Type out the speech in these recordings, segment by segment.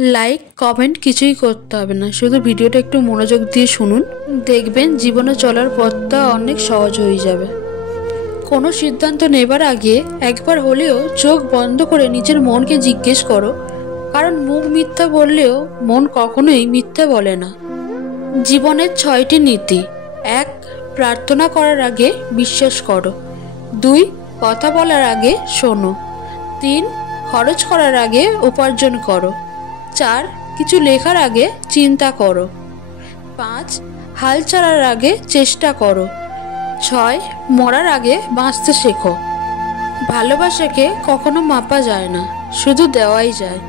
Like comment কিছুই করতে হবে না, শুধু ভিডিওটা একটু মনোযোগ দিয়ে শুনুন, দেখবেন জীবনে চলার পথটা অনেক সহজ হয়ে যাবে। কোনো সিদ্ধান্ত নেবার আগে একবার হলেও চোখ বন্ধ করে নিজের মনকে জিজ্ঞেস করো, কারণ মুখ মিথ্যা বললেও মন কখনোই মিথ্যা বলে না। জীবনের 6টি নীতি। 1. প্রার্থনা করার আগে বিশ্বাস করো। 2. কথা বলার আগে শোনো। 3. খরচ করার আগে উপার্জন করো। 4. কিছু লেখার আগে চিন্তা করো। 5. হাল ছাড়ার আগে চেষ্টা করো। 6. মরার আগে বাঁচতে শেখো। ভালোবাসাকে কখনো মাপা যায় না, শুধু দেওয়াই যায়।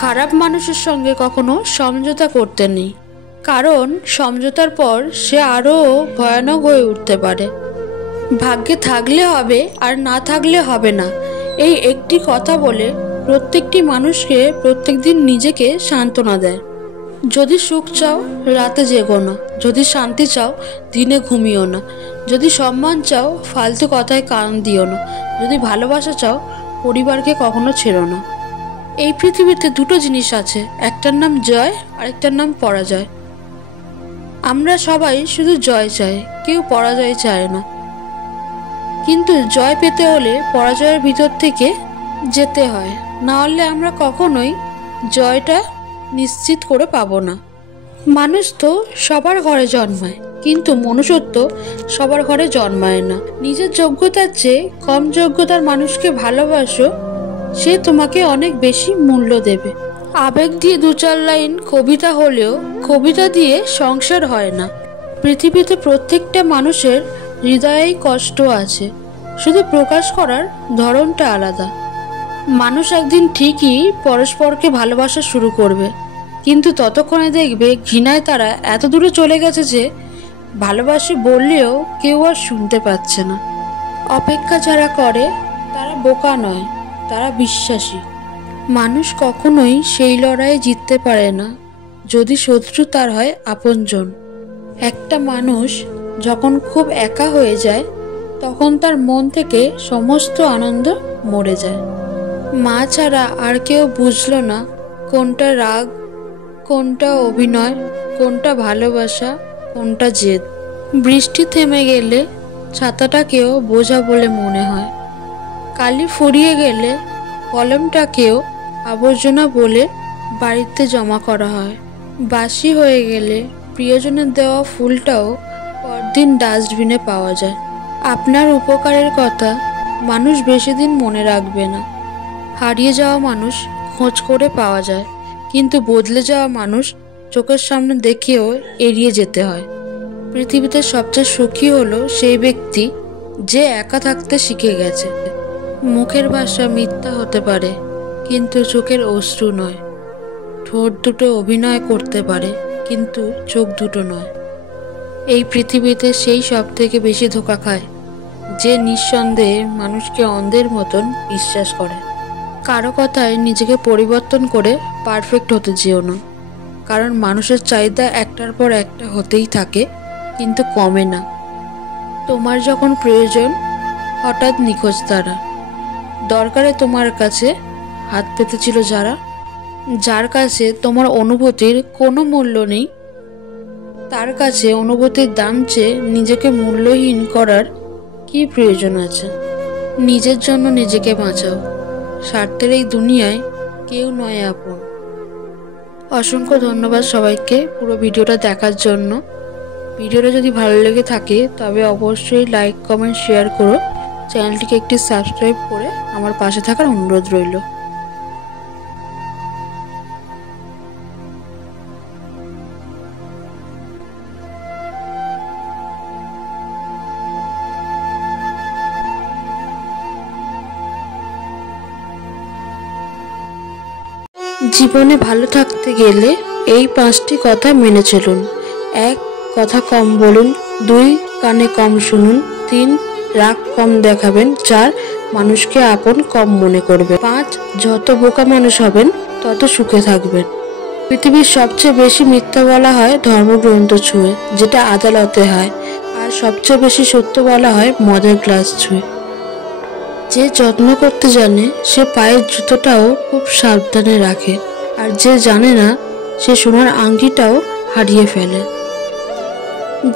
খারাপ মানুষের সঙ্গে কখনো সমঝোতা করতে নেই, কারণ সমঝোতার পর সে আরও ভয়ানক হয়ে উঠতে পারে। ভাগ্যে থাকলে হবে আর না থাকলে হবে না, এই একটি কথা বলে প্রত্যেকটি মানুষকে প্রত্যেকদিন নিজেকে সান্ত্বনা দেয়। যদি সুখ চাও রাতে জেগো না, যদি শান্তি চাও দিনে ঘুমিও না, যদি সম্মান চাও ফালতু কথায় কান দিও না, যদি ভালোবাসা চাও পরিবারকে কখনো ছেড়ো না। এই পৃথিবীতে দুটো জিনিস আছে, একটার নাম জয় আরেকটার নাম পরাজয়। আমরা সবাই শুধু জয় চাই, কেউ পরাজয় চায় না। কিন্তু জয় পেতে হলে পরাজয়ের ভিতর থেকে যেতে হয়, না হলে আমরা কখনোই জয়টা নিশ্চিত করে পাবো না। মানুষ তো সবার ঘরে জন্মায়, কিন্তু মনুষ্যত্ব সবার ঘরে জন্মায় না। নিজের যোগ্যতার চেয়ে কম যোগ্যতার মানুষকে ভালোবাসো, সে তোমাকে অনেক বেশি মূল্য দেবে। আবেগ দিয়ে 2-4 লাইন কবিতা হলেও কবিতা দিয়ে সংসার হয় না। পৃথিবীতে প্রত্যেকটা মানুষের হৃদয়েই কষ্ট আছে, শুধু প্রকাশ করার ধরনটা আলাদা। মানুষ একদিন ঠিকই পরস্পরকে ভালোবাসা শুরু করবে, কিন্তু ততক্ষণে দেখবে ঘৃণায় তারা এত দূরে চলে গেছে যে ভালোবাসি বললেও কেউ আর শুনতে পাচ্ছে না। অপেক্ষা যারা করে তারা বোকা নয়, তারা বিশ্বাসী। মানুষ কখনোই সেই লড়াইয়ে জিততে পারে না যদি শত্রু তার হয় আপনজন। একটা মানুষ যখন খুব একা হয়ে যায় তখন তার মন থেকে সমস্ত আনন্দ মরে যায়। মা ছাড়া আর কেউ বুঝলো না কোনটা রাগ, কোনটা অভিনয়, কোনটা ভালোবাসা, কোনটা জেদ। বৃষ্টি থেমে গেলে ছাতাটাকেও বোঝা বলে মনে হয়। কালি ফুরিয়ে গেলে কলমটাকেও আবর্জনা বলে বাড়িতে জমা করা হয়। বাসি হয়ে গেলে প্রিয়জনের দেওয়া ফুলটাও পরদিন ডাস্টবিনে পাওয়া যায়। আপনার উপকারের কথা মানুষ বেশি দিন মনে রাখবে না। হারিয়ে যাওয়া মানুষ খোঁজ করে পাওয়া যায়, কিন্তু বদলে যাওয়া মানুষ চোখের সামনে দেখেও এড়িয়ে যেতে হয়। পৃথিবীতে সবচেয়ে সুখী হলো সেই ব্যক্তি যে একা থাকতে শিখে গেছে। মুখের ভাষা মিথ্যা হতে পারে, কিন্তু চোখের অশ্রু নয়। ঠোঁট দুটো অভিনয় করতে পারে, কিন্তু চোখ দুটো নয়। এই পৃথিবীতে সেই সব থেকে বেশি ধোঁকা খায় যে নিঃসন্দেহে মানুষকে অন্ধের মতন বিশ্বাস করে। কারো কথায় নিজেকে পরিবর্তন করে পারফেক্ট হতে যেও না, কারণ মানুষের চাহিদা একটার পর একটা হতেই থাকে, কিন্তু কমে না। তোমার যখন প্রয়োজন হঠাৎ নিখোঁজ তারা। দরকারে তোমার কাছে হাত পেতেছিল যারা, যার কাছে তোমার অনুভূতির কোনো মূল্য নেই, তার কাছে অনুভূতির দাম চেয়ে নিজেকে মূল্যহীন করার কি প্রয়োজন আছে? নিজের জন্য নিজেকে বাঁচাও, স্বার্থের এই দুনিয়ায় কেউ নয় আপন। অসংখ্য ধন্যবাদ সবাইকে পুরো ভিডিওটা দেখার জন্য। ভিডিওটা যদি ভালো লেগে থাকে তবে অবশ্যই লাইক কমেন্ট শেয়ার করো, চ্যানেলটিকে একটি সাবস্ক্রাইব করে আমার পাশে থাকার অনুরোধ রইল। জীবনে ভালো থাকতে গেলে এই 5টি কথা মেনে চলুন। 1. কথা কম বলুন। 2. কানে কম শুনুন। 3. রাগ কম দেখাবেন। 4. মানুষকে আপন কম মনে করবে। 5. যত বোকা মানুষ হবেন তত সুখে থাকবেন। পৃথিবীর সবচেয়ে বেশি মিথ্যা বলা হয় ধর্মগ্রন্থ ছুঁয়ে, যেটা আদালতে হয়, আর সবচেয়ে বেশি সত্য বলা হয় মদের গ্লাস ছুঁয়ে। যে যত্ন করতে জানে সে পায়ের জুতোটাও খুব সাবধানে রাখে। আর যে জানে না সে সোনার আংটিটাও হারিয়ে ফেলে।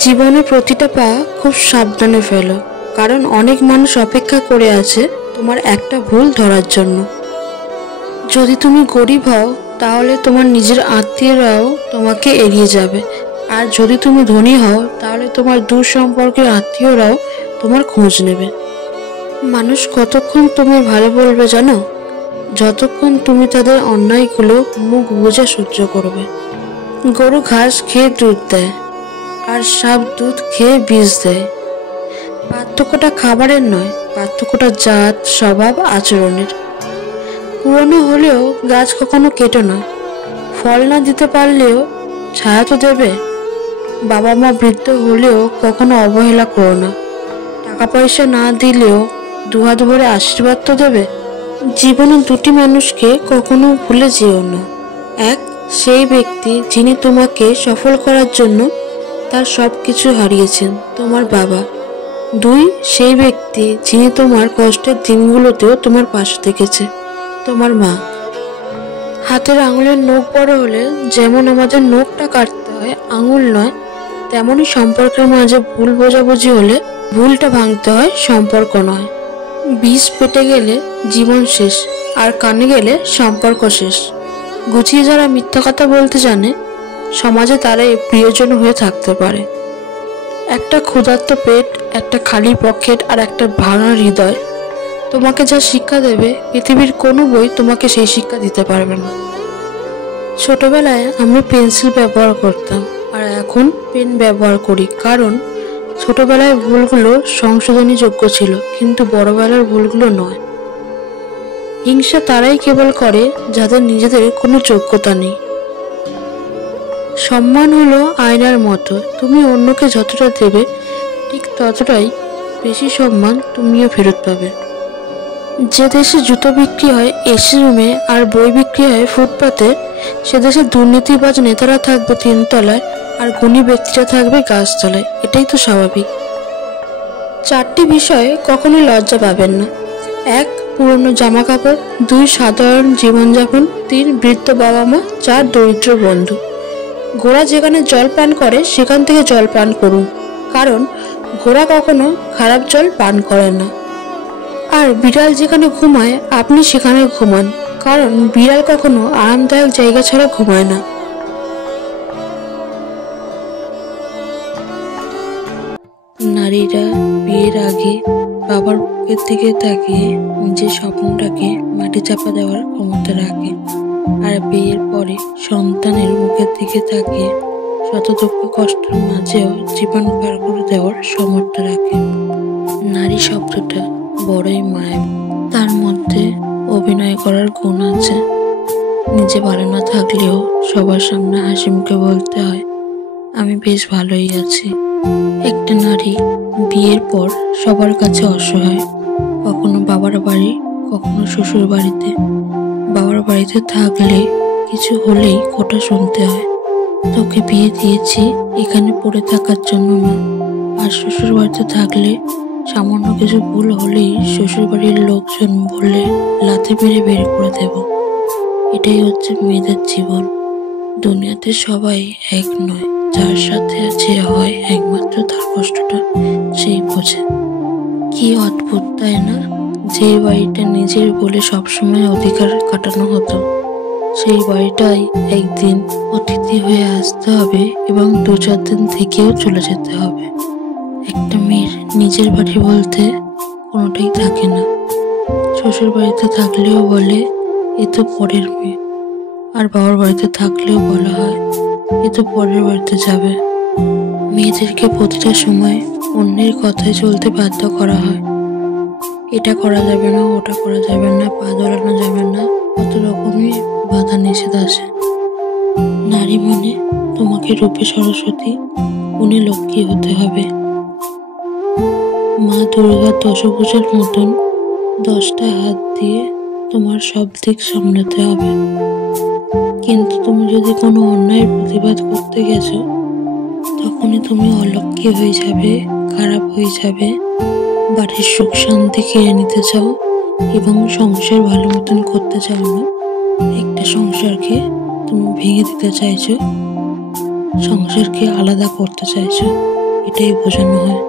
জীবনে প্রতিটা পা খুব সাবধানে ফেলো, কারণ অনেক মানুষ অপেক্ষা করে আছে তোমার একটা ভুল ধরার জন্য। যদি তুমি গরিব হও তাহলে তোমার নিজের আত্মীয়রাও তোমাকে এড়িয়ে যাবে, আর যদি তুমি ধনী হও তাহলে তোমার দূর সম্পর্কের আত্মীয়রাও তোমার খোঁজ নেবে। মানুষ কতক্ষণ তুমি ভালো বলবে জানো? যতক্ষণ তুমি তাদের অন্যায়গুলো মুখ বুজে সহ্য করবে। গরু ঘাস খেয়ে দুধ দেয়, আর সাপ দুধ খেয়ে বিষ দেয়। পার্থক্যটা খাবারের নয়, পার্থক্যটা জাত, স্বভাব, আচরণের। পুরনো হলেও গাছ কখনো কেটো না, ফল না দিতে পারলেও ছায়া তো দেবে। বাবা মা বৃদ্ধ হলেও কখনো অবহেলা করো না, টাকা পয়সা না দিলেও দুহাত ভরে আশীর্বাদ তো দেবে। জীবনে দুটি মানুষকে কখনো ভুলে যেও না। এক, সেই ব্যক্তি যিনি তোমাকে সফল করার জন্য তার সব কিছু হারিয়েছেন, তোমার বাবা। দুই, সেই ব্যক্তি যিনি তোমার কষ্টের দিনগুলোতেও তোমার পাশে থেকেছে, তোমার মা। হাতের আঙুলের নখ বড় হলে যেমন আমাদের নখটা কাটতে হয়, আঙুল নয়, তেমনই সম্পর্কের মাঝে ভুল বোঝাবুঝি হলে ভুলটা ভাঙতে হয়, সম্পর্ক নয়। বিষ পেটে গেলে জীবন শেষ, আর কানে গেলে সম্পর্ক শেষ। গুছিয়ে যারা মিথ্যা কথা বলতে জানে, সমাজে তারাই প্রিয়জন হয়ে থাকতে পারে। একটা ক্ষুধার্ত পেট, একটা খালি পকেট, আর একটা ভাঙা হৃদয় তোমাকে যা শিক্ষা দেবে, পৃথিবীর কোনো বই তোমাকে সেই শিক্ষা দিতে পারবে না। ছোটবেলায় আমরা পেন্সিল ব্যবহার করতাম, আর এখন পেন ব্যবহার করি, কারণ ছোটবেলায় ভুলগুলো সংশোধনীযোগ্য ছিল, কিন্তু বড়বেলার ভুলগুলো নয়। হিংসা তারাই কেবল করে যাদের নিজেদের কোনো যোগ্যতা নেই। সম্মান হলো আয়নার মতো, তুমি অন্যকে যতটা দেবে ঠিক ততটাই বেশি সম্মান তুমিও ফেরত পাবে। যে দেশে জুতো বিক্রি হয় এসি রুমে আর বই বিক্রি হয় ফুটপাতে, সে দেশে দুর্নীতিবাজ নেতারা থাকবে তিনতলায় আর গুণী ব্যক্তিরা থাকবে গাছতলায়। এটাই তো স্বাভাবিক। 4টি বিষয়ে কখনোই লজ্জা পাবেন না। 1, পুরনো জামা কাপড়। 2, সাধারণ জীবনযাপন। 3, বৃদ্ধ বাবা মা। 4, দরিদ্র বন্ধু। ঘোড়া যেখানে জল পান করে সেখান থেকে জল পান করুন, কারণ ঘোড়া কখনো খারাপ জল পান করে না। আর বিড়াল যেখানে ঘুমায় আপনি সেখানে ঘুমান, কারণ বিড়াল কখনো আরামদায়ক জায়গা ছাড়া ঘুমায় না। নারীরা বিয়ের আগে বাবার বুকের দিকে তাকিয়ে নিজের স্বপ্নটাকে মাটি চাপা দেওয়ার ক্ষমতা রাখে, আর বিয়ের পরে সন্তানের মুখের দিকে তাকিয়ে শত দুঃখ কষ্টের মাঝেও জীবন পার করে দেওয়ার সামর্থ্য রাখে। নারী শব্দটা বড়ই মায়াবী, তার মধ্যে অভিনয় করার গুণ আছে। নিজে ভালো না থাকলেও সবার সামনে হাসি মুখে বলতে হয়, আমি বেশ ভালোই আছি। একটা নারী বিয়ের পর সবার কাছে অসহায়, কখনো বাবার বাড়ি, কখনো শ্বশুর বাড়িতে। বাবার বাড়িতে থাকলে কিছু হলেই খোঁটা শুনতে হয়, তোকে বিয়ে দিয়েছি এখানে পড়ে থাকার জন্য না। আর শ্বশুর বাড়িতে থাকলে সামান্য কিছু ভুল হলেই শ্বশুর বাড়ির লোকজন বললে লাথি মেরে বের করে দেব। এটাই হচ্ছে মেয়েদের জীবন। দুনিয়াতে সবাই এক নয়, যার সাথে যে হয় একমাত্র তার কষ্টটা সেই বোঝে। কি অদ্ভুত তাই না? যে বাড়িটা নিজের বলে সবসময় অধিকার কাটানো হতো, সেই বাড়িটাই একদিন অতিথি হয়ে আসতে হবে এবং 2-4 দিন থেকেও চলে যেতে হবে। একটা মেয়ের নিজের বাড়ি বলতে কোনোটাই থাকে না। শ্বশুর বাড়িতে থাকলেও বলে এ তো পরের মেয়ে, আর বাবার বাড়িতে থাকলেও বলা হয় এ তো পরের বাড়িতে যাবে। মেয়েদেরকে প্রতিটা সময় অন্যের কথায় চলতে বাধ্য করা হয়। এটা করা যাবে না, ওটা করা যাবে না, পা দোলানো যাবে না, কত রকমের বাধা নিষেধ আসে। নারী মনে তোমাকে রূপে সরস্বতী, গুণে লক্ষ্মী হতে হবে। মা দুর্গার দশভুজার মতন 10টা হাত দিয়ে তোমার সব দিক সামলাতে হবে। কিন্তু তুমি যদি কোনো অন্যায়ের প্রতিবাদ করতে গেছো, তখনই তুমি অলক্ষ্মী হয়ে যাবে, খারাপ হয়ে যাবে, বাড়ির সুখ শান্তি কেড়ে নিতে চাও এবং সংসার ভালো মতন করতে চাও না, একটা সংসারকে তুমি ভেঙে দিতে চাইছো, সংসারকে আলাদা করতে চাইছো, এটাই বোঝানো হয়।